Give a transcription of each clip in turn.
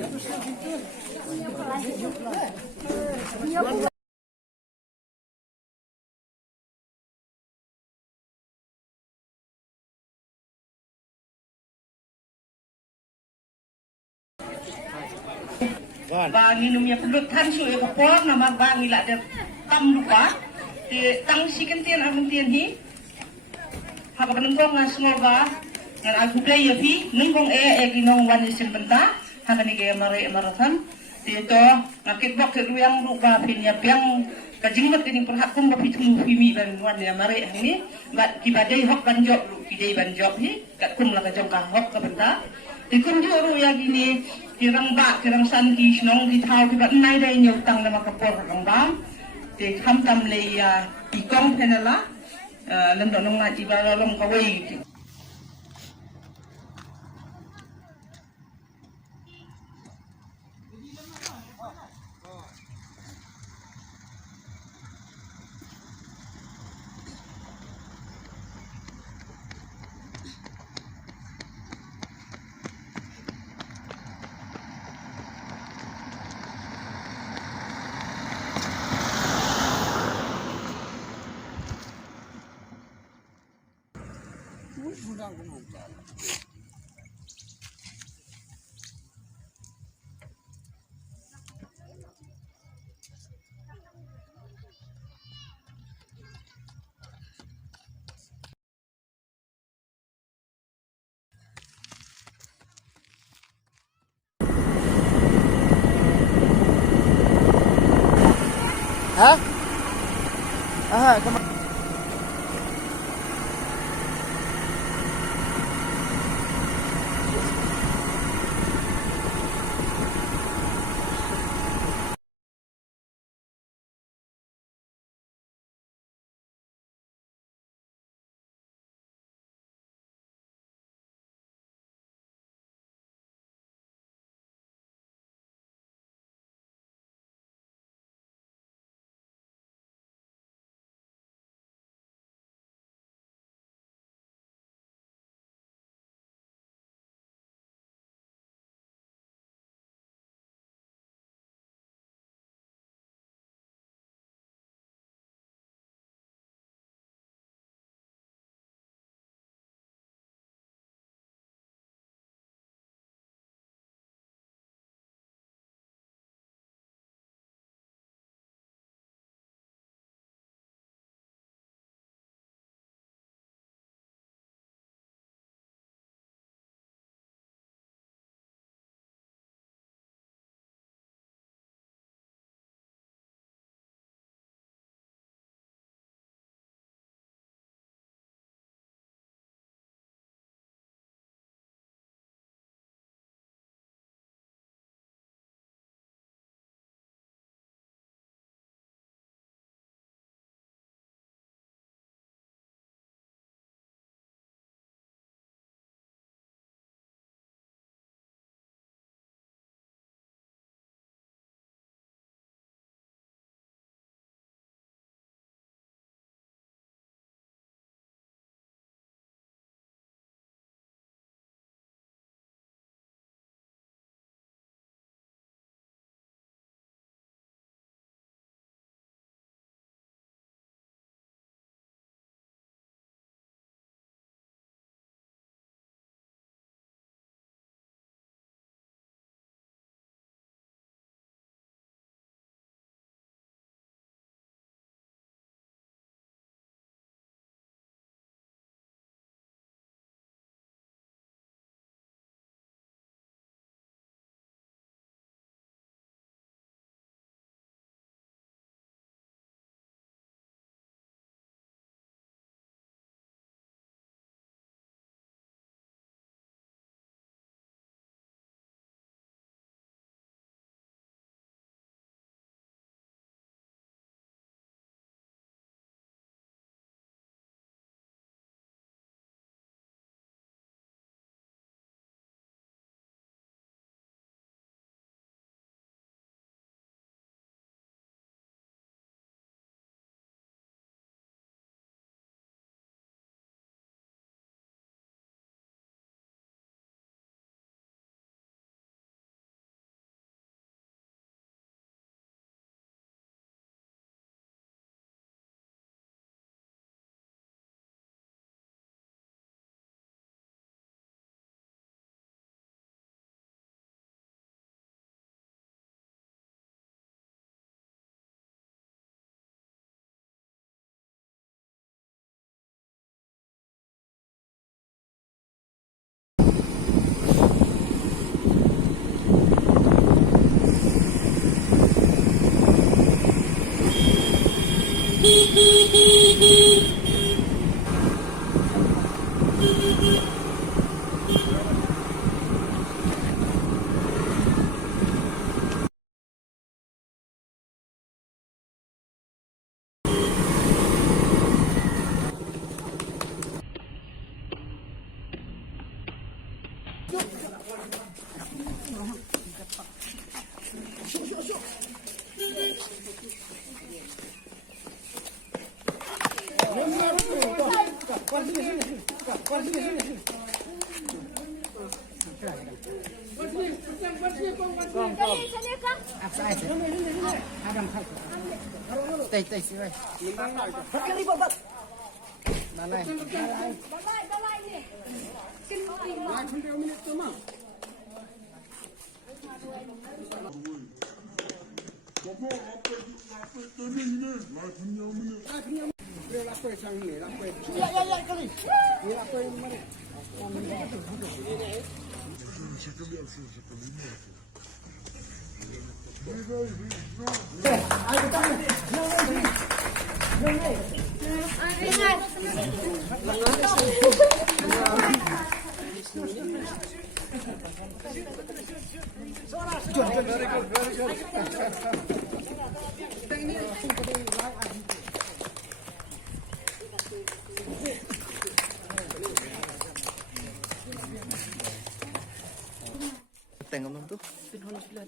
Bangi numia pelut hansu ya kapor nama bangi lah dia tam lupa di tang sikentian amentian hi haka penengkong na semoga yang aku play ya fi nengkong ginong wan isin benta haka ni kaya marathon dito nakitbok ke yang lupa pinya piang kajingmat ini perhakum bapi tunggu fimi dan wan ya mare ini bat kibadai hok banjok lu kidai banjok hi kat kum la kajong ka hok ka benta ikun juru ya gini kirang bak kirang san ki snong di thau ki bat nai dai nyau tang nama kapor kang bam te kham tam le ya ikong phenala lem donong na ji ba lom ka wei Hah? Aha, Tengok tu. Penhun sulat.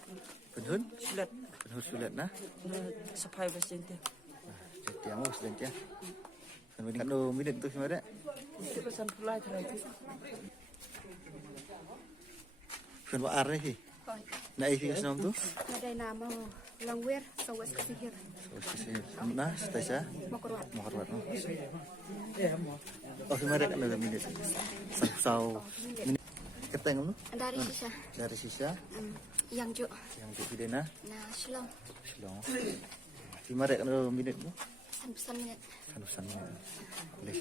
Penhun? Sulat. Penhun sulat nah. Sapai bersentia. Jadi yang us dan dia. Kan mending kan minit tu semua dah. Itu pesan pulai terakhir. Kan wa ar ni. Nak isi ke senam tu? Ada nama Langwir Sawas Kesihir Sisi nah, stesa. Mokorwat. Makarwat no. Oh, semua dah kan ada minit. Sau. Minit. Keteng tu. Dari sisa Dari sisa yang juk yang tu pidana. nah Shillong Silong. Semua dah kan ada minit tu. pesan minit Sanusan minit. Boleh.